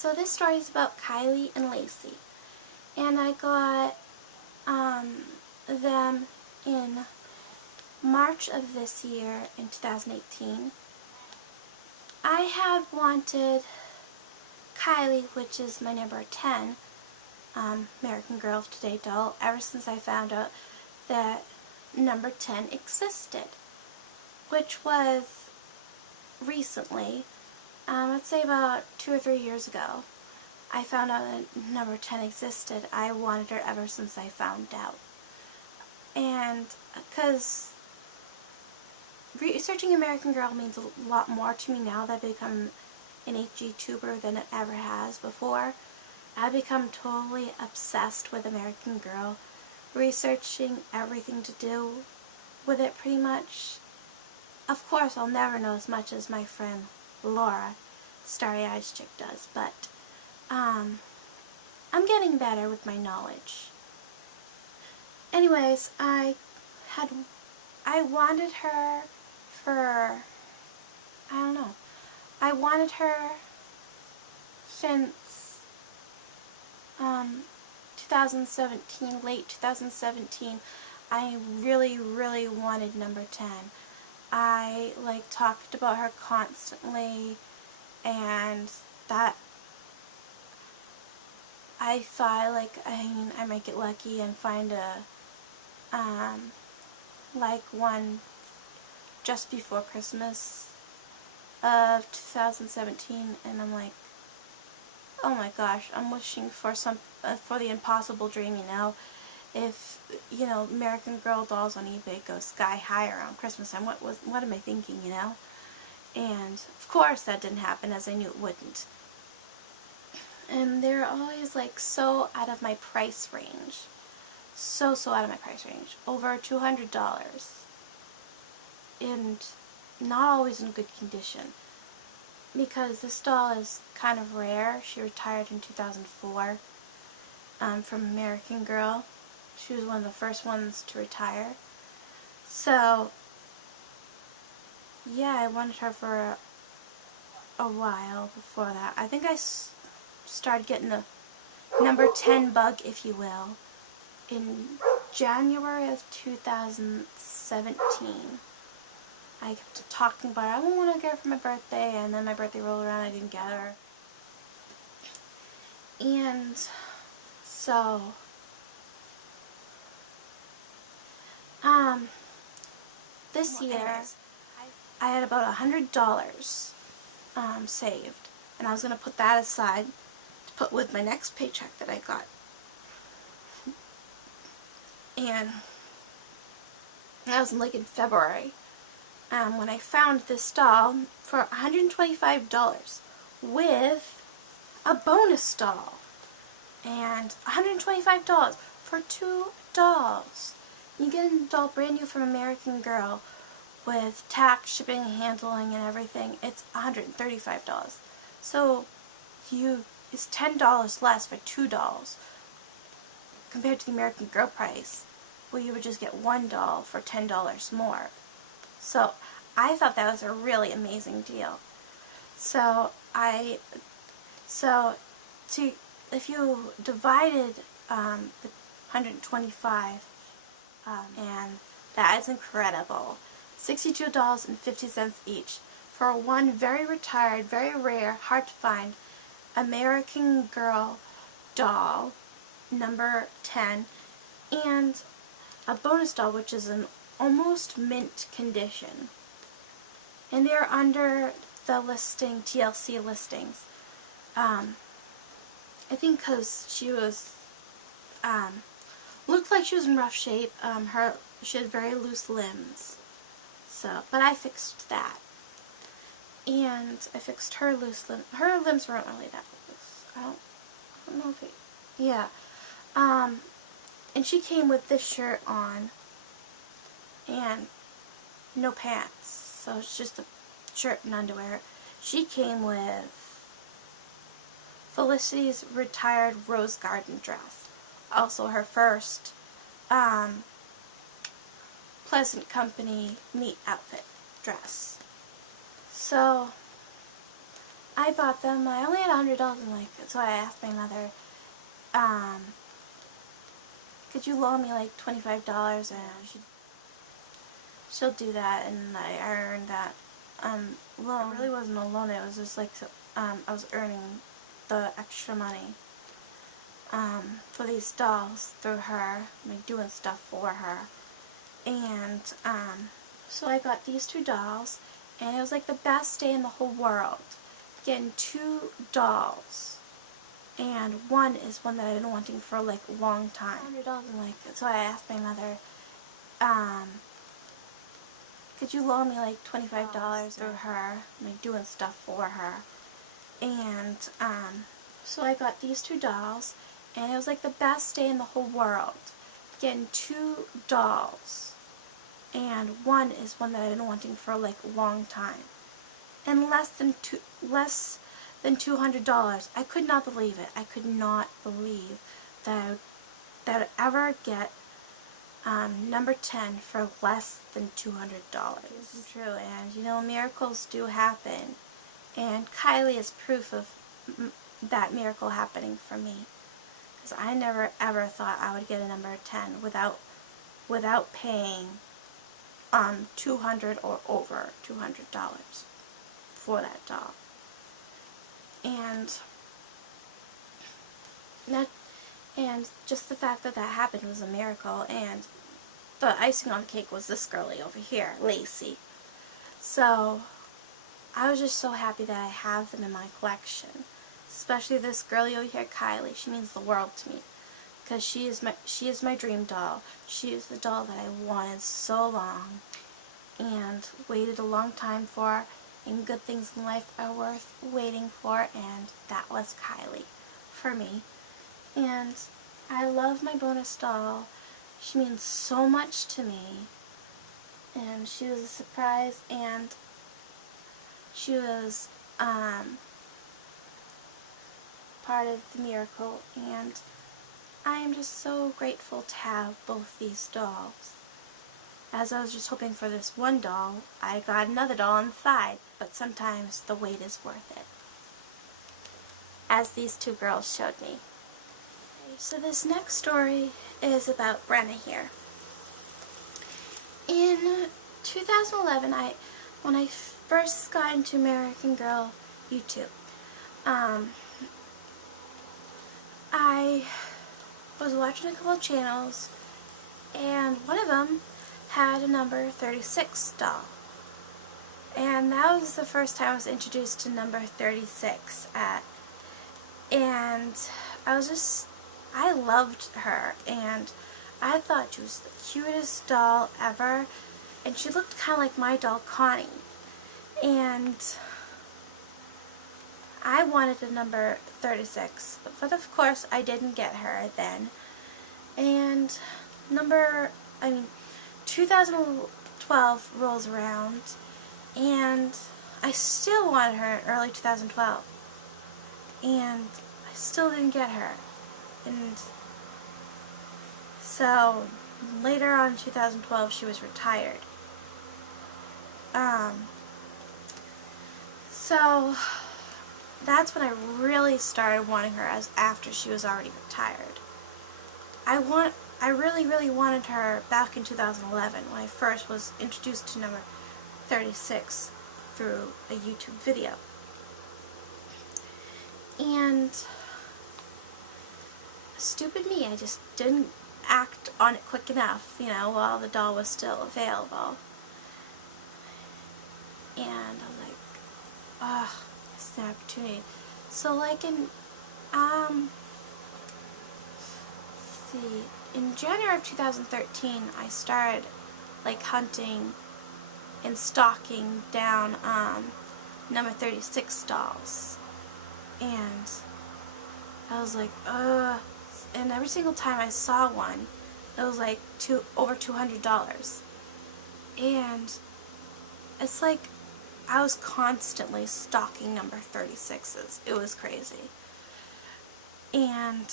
So this story is about Kylie and Lacey, and I got them in March of this year in 2018. I had wanted Kylie, which is my number 10 American Girl of Today doll, ever since I found out that number 10 existed, which was recently. Let's say about 2 or 3 years ago, I found out that number 10 existed. I wanted her ever since I found out. And because researching American Girl means a lot more to me now that I've become an HG-tuber than it ever has before. I've become totally obsessed with American Girl, researching everything to do with it pretty much. Of course, I'll never know as much as my friend Laura, Starry Eyes Chick, does, but I'm getting better with my knowledge. Anyways, I wanted her for, I don't know, I wanted her since 2017, late 2017. I really wanted number 10. I talked about her constantly, and that I thought I might get lucky and find a one just before Christmas of 2017, and I'm like, oh my gosh, I'm wishing for for the impossible dream, If, American Girl dolls on eBay go sky high around Christmas time, what am I thinking, And, of course, that didn't happen, as I knew it wouldn't. And they're always, so out of my price range. So out of my price range. Over $200. And not always in good condition. Because this doll is kind of rare. She retired in 2004 from American Girl. She was one of the first ones to retire. So, yeah, I wanted her for a while before that. I think I started getting the number 10 bug, if you will, in January of 2017. I kept talking about her. I want to get her for my birthday, and then my birthday rolled around, I didn't get her. And so this year, I had about $100 saved, and I was going to put that aside to put with my next paycheck that I got. And that was in February, when I found this doll for $125 with a bonus doll, and $125 for 2 dolls. You get a doll brand new from American Girl with tax, shipping, handling, and everything. It's $135. So it's $10 less for 2 dolls compared to the American Girl price, where you would just get 1 doll for $10 more. So I thought that was a really amazing deal. If you divided the 125, and that is incredible. $62.50 each for one very retired, very rare, hard to find American Girl doll, number 10, and a bonus doll, which is in almost mint condition. And they're under the listing, TLC listings. I think because she was, looked like she was in rough shape. She had very loose limbs. But I fixed that. And I fixed her loose limbs. Her limbs weren't really that loose. I don't know if yeah. And she came with this shirt on and no pants. So it's just a shirt and underwear. She came with Felicity's retired rose garden dress. Also her first Pleasant Company neat outfit dress. So I bought them. I only had $100 and like, so I asked my mother, could you loan me like $25? And she'll do that, and I earned that loan. It really wasn't a loan. It was just like I was earning the extra money for these dolls through her, like doing stuff for her. And so I got these two dolls, and it was like the best day in the whole world, getting two dolls. And one is one that I've been wanting for like a long time. $100 and like, so I asked my mother, could you loan me like $25 through her, like doing stuff for her. And so I got these two dolls, and it was like the best day in the whole world, getting two dolls. And one is one that I've been wanting for like a long time. And less than $200. I could not believe it. I could not believe that I would ever get number 10 for less than $200. It's true, and you know, miracles do happen. And Kylie is proof of that miracle happening for me. Because I never ever thought I would get a number 10 without paying $200 or over $200 for that doll. And just the fact that that happened was a miracle, and the icing on the cake was this girlie over here, Lacey. So I was just so happy that I have them in my collection, especially this girlie over here, Kylie. She means the world to me, because she is my dream doll. She is the doll that I wanted so long and waited a long time for, and good things in life are worth waiting for, and that was Kylie for me. And I love my bonus doll. She means so much to me, and she was a surprise, and she was part of the miracle, and I am just so grateful to have both these dolls. As I was just hoping for this one doll, I got another doll on the side, but sometimes the wait is worth it, as these two girls showed me. So this next story is about Brenna here. In 2011, when I first got into American Girl YouTube, I was watching a couple of channels, and one of them had a number 36 doll. And that was the first time I was introduced to number 36 and I loved her, and I thought she was the cutest doll ever, and she looked kind of like my doll Connie, and I wanted a number 36, but of course I didn't get her then. And 2012 rolls around, and I still wanted her in early 2012, and I still didn't get her. And so later on in 2012 she was retired. So that's when I really started wanting her, as after she was already retired. I really wanted her back in 2011 when I first was introduced to number 36 through a YouTube video. And stupid me, I just didn't act on it quick enough, while the doll was still available. And I was like, oh, it's an opportunity. So like in January of 2013, I started like hunting and stalking down number 36 dolls. And I was like, and every single time I saw one, it was like over $200. And it's like I was constantly stalking number 36s. It was crazy. And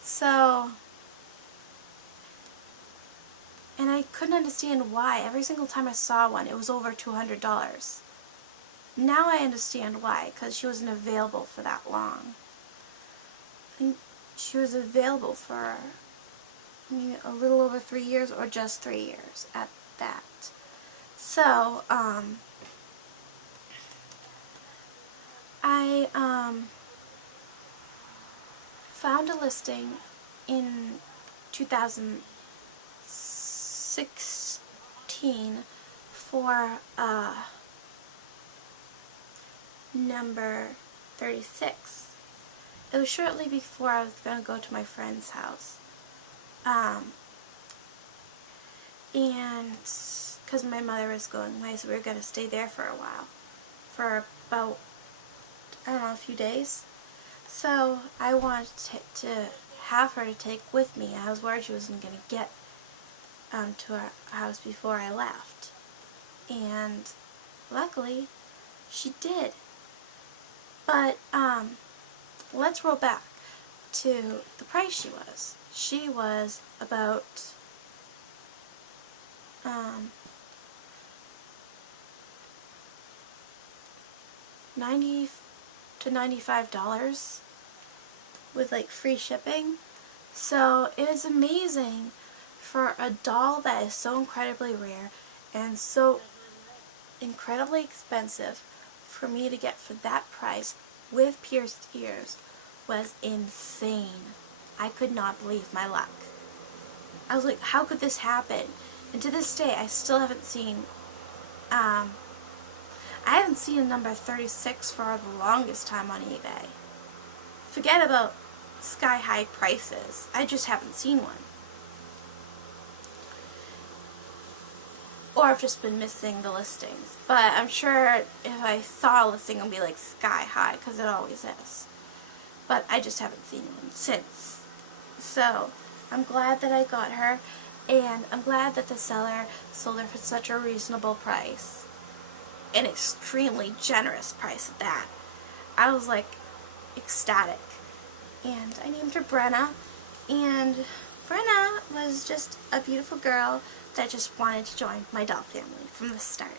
so, and I couldn't understand why. Every single time I saw one, it was over $200. Now I understand why, because she wasn't available for that long. I think she was available for maybe a little over 3 years, or just 3 years at that. So, I found a listing in 2016 for number 36. It was shortly before I was going to go to my friend's house. And because my mother was going away, so we were going to stay there for a while. For about, I don't know, a few days. So I wanted to have her to take with me. I was worried she wasn't going to get to our house before I left. And luckily, she did. But let's roll back to the price she was. She was about $90 to $95 with like free shipping. So it is amazing for a doll that is so incredibly rare and so incredibly expensive. For me to get for that price with pierced ears was insane. I could not believe my luck. I was like, how could this happen? And to this day, I still haven't seen, I haven't seen a number 36 for the longest time on eBay. Forget about sky-high prices. I just haven't seen one. Or I've just been missing the listings. But I'm sure if I saw a listing, it would be like sky-high, because it always is. But I just haven't seen one since. So, I'm glad that I got her, and I'm glad that the seller sold her for such a reasonable price. An extremely generous price at that. I was like ecstatic. And I named her Brenna, and Brenna was just a beautiful girl that just wanted to join my doll family from the start.